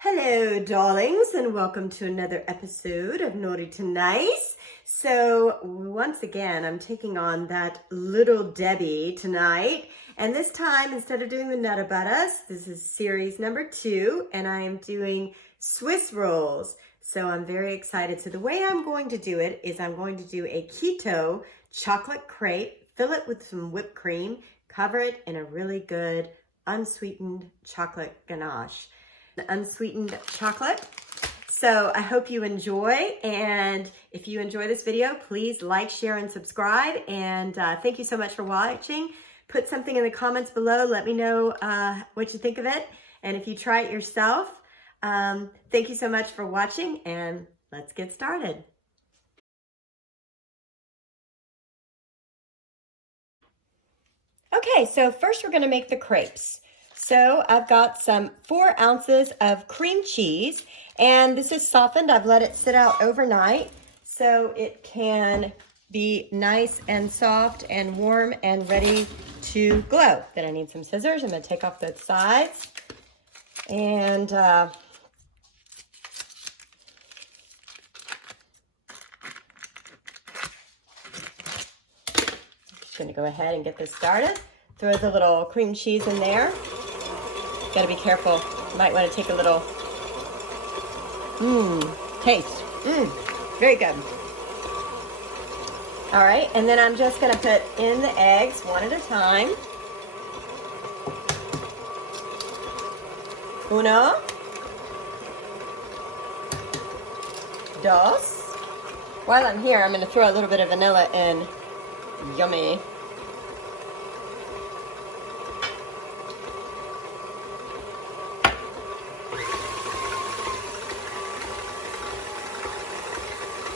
Hello, darlings, and welcome to another episode of Naughty to Nice. So, once again, I'm taking on that Little Debbie tonight. And this time, instead of doing the Nutter Butters, this is series number 2, and I am doing Swiss rolls. So, I'm very excited. So, the way I'm going to do it is I'm going to do a keto chocolate crepe, fill it with some whipped cream, cover it in a really good unsweetened chocolate ganache. Unsweetened chocolate. So I hope you enjoy, and if you enjoy this video, please like, share, and subscribe. And thank you so much for watching. Put something in the comments below. Let me know what you think of it, and if you try it yourself. Thank you so much for watching, and let's get started. Okay, so first we're going to make the crepes. So I've got some 4 ounces of cream cheese, and this is softened. I've let it sit out overnight so it can be nice and soft and warm and ready to glow. Then I need some scissors. I'm going to take off both sides. And just going to go ahead and get this started. Throw the little cream cheese in there. Gotta be careful. You might want to take a little taste. Very good. All right, and then I'm just gonna put in the eggs one at a time. Uno, dos. While I'm here, I'm gonna throw a little bit of vanilla in. Yummy.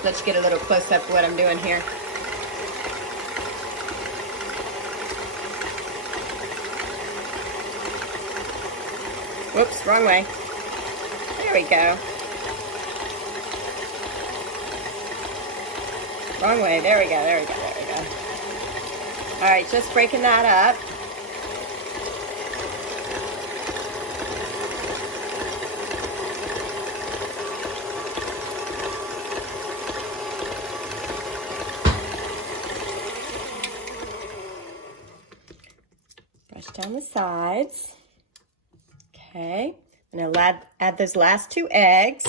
Let's get a little close-up of what I'm doing here. Whoops, wrong way. There we go. Wrong way, there we go, there we go, there we go. All right, just breaking that up. Down the sides. Okay, and I'll add those last 2 eggs.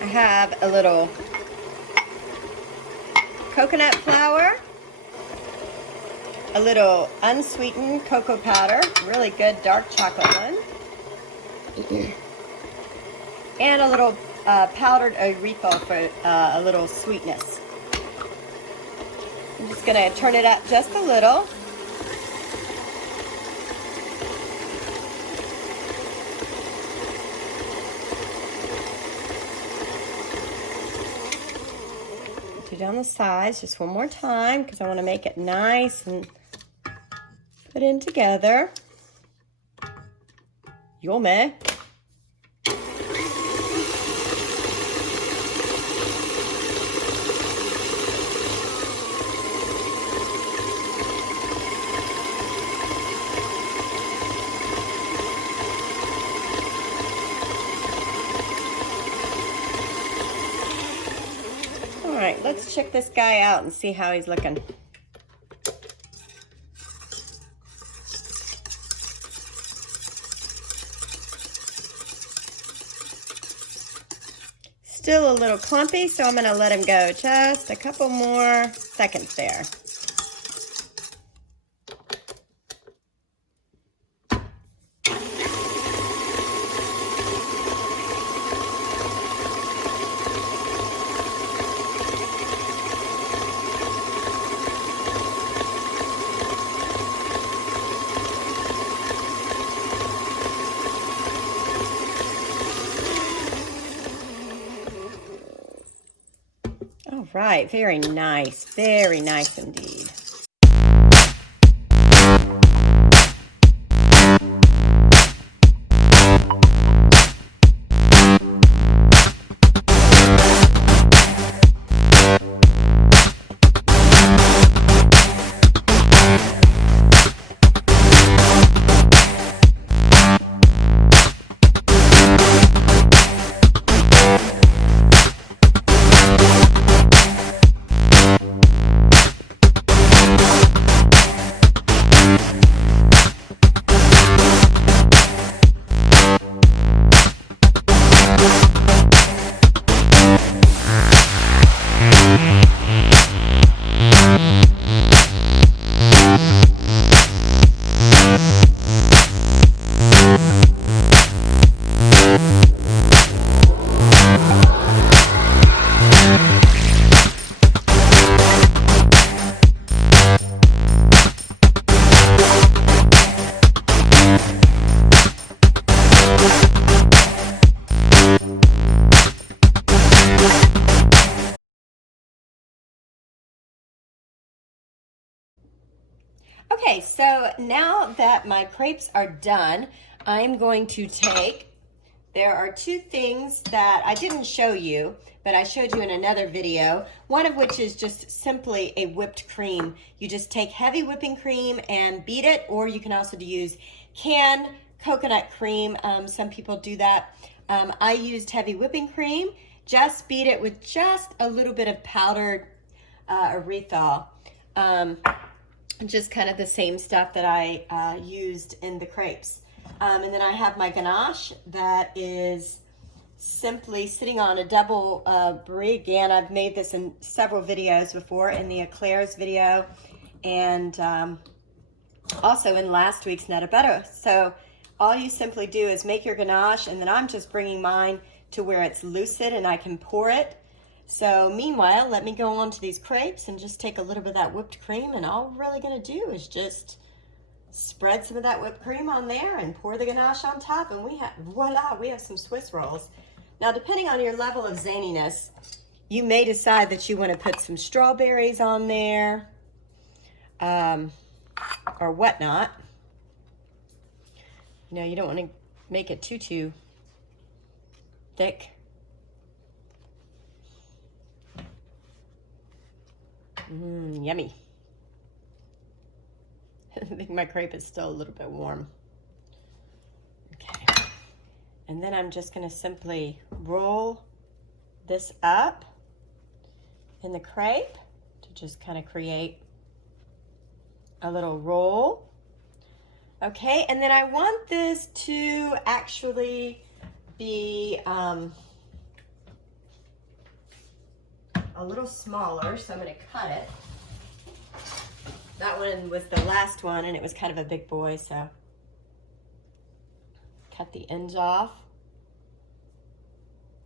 I have a little coconut flour, a little unsweetened cocoa powder, really good dark chocolate one, and a little powdered erythritol for a little sweetness. I'm just gonna turn it up just a little. Do down the sides just one more time because I want to make it nice and put in together. Yummy. All right, let's check this guy out and see how he's looking. Still a little clumpy, so I'm going to let him go just a couple more seconds there. All right, very nice indeed. so now that my crepes are done, I'm going to take, there are two things that I didn't show you, but I showed you in another video, one of which is just simply a whipped cream. You just take heavy whipping cream and beat it, or you can also use canned coconut cream. Some people do that. I used heavy whipping cream, just beat it with just a little bit of powdered erythritol. Just kind of the same stuff that I used in the crepes. And then I have my ganache that is simply sitting on a double brie. Again, I've made this in several videos before, in the eclairs video, and also in last week's netta butter. So all you simply do is make your ganache, and then I'm just bringing mine to where it's lucid and I can pour it. So meanwhile, let me go on to these crepes and just take a little bit of that whipped cream, and all we're really gonna do is just spread some of that whipped cream on there and pour the ganache on top, and we have, voila, we have some Swiss rolls. Now, depending on your level of zaniness, you may decide that you want to put some strawberries on there, or whatnot. You know, you don't want to make it too thick. Yummy. I think my crepe is still a little bit warm. Okay. And then I'm just going to simply roll this up in the crepe to just kind of create a little roll. Okay, and then I want this to actually be a little smaller, so I'm going to cut it. That one was the last one, and it was kind of a big boy, so cut the ends off.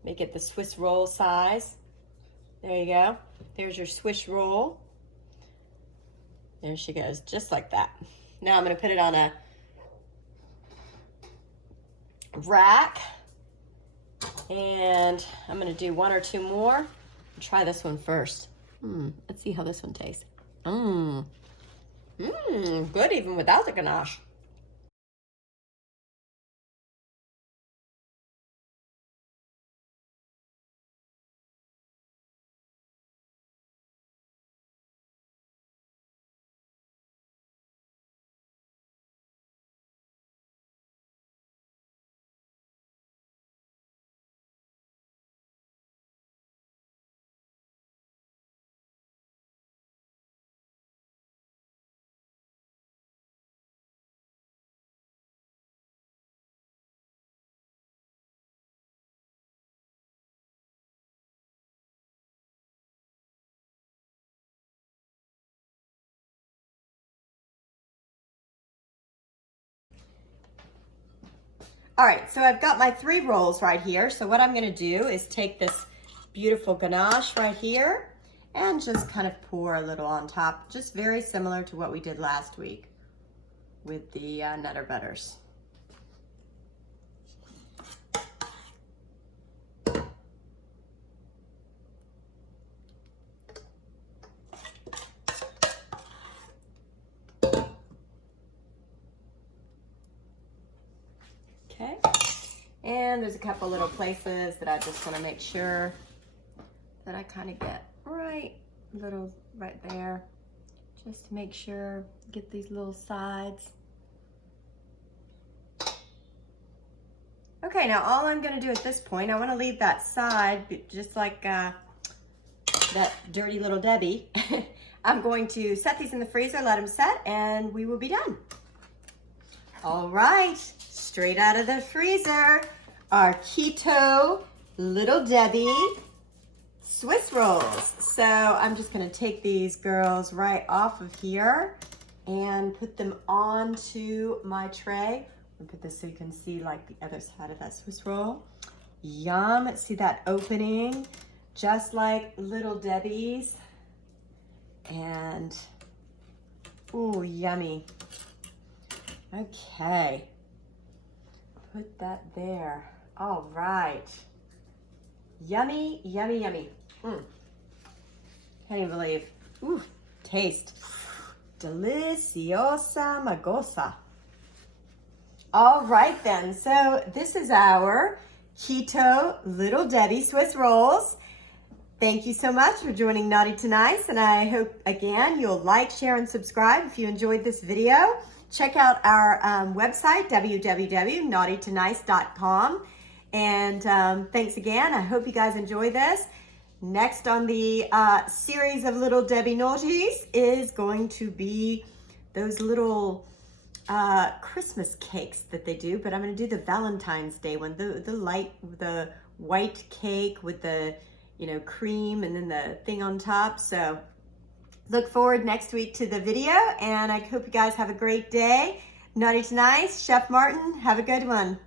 Make it the Swiss roll size. There you go. There's your Swiss roll. There she goes, just like that. Now I'm going to put it on a rack, and I'm going to do one or two more. I'll try this one first. Let's see how this one tastes. Good even without the ganache. All right, so I've got my 3 rolls right here. So what I'm gonna do is take this beautiful ganache right here and just kind of pour a little on top, just very similar to what we did last week with the Nutter Butters. Okay, and there's a couple little places that I just want to make sure that I kind of get right there, just to make sure, get these little sides. Okay, now all I'm going to do at this point, I want to leave that side just like that dirty little Debbie. I'm going to set these in the freezer, let them set, and we will be done. All right, straight out of the freezer, our Keto Little Debbie Swiss rolls. So I'm just gonna take these girls right off of here and put them onto my tray. I'll put this so you can see like the other side of that Swiss roll. Yum, see that opening, just like Little Debbie's. And, ooh, yummy. Okay, put that there. All right. Yummy, yummy, yummy. Can't even believe. Ooh, taste. Deliciosa magosa. All right then, so this is our Keto Little Debbie Swiss rolls. Thank you so much for joining Naughty to Nice, and I hope, again, you'll like, share, and subscribe if you enjoyed this video. Check out our website, www.naughtytonice.com. And thanks again. I hope you guys enjoy this. Next on the series of Little Debbie Naughties is going to be those little Christmas cakes that they do, but I'm going to do the Valentine's Day one, the white cake with the cream and then the thing on top. So look forward next week to the video, and I hope you guys have a great day. Naughty to Nice, Chef Martin, have a good one.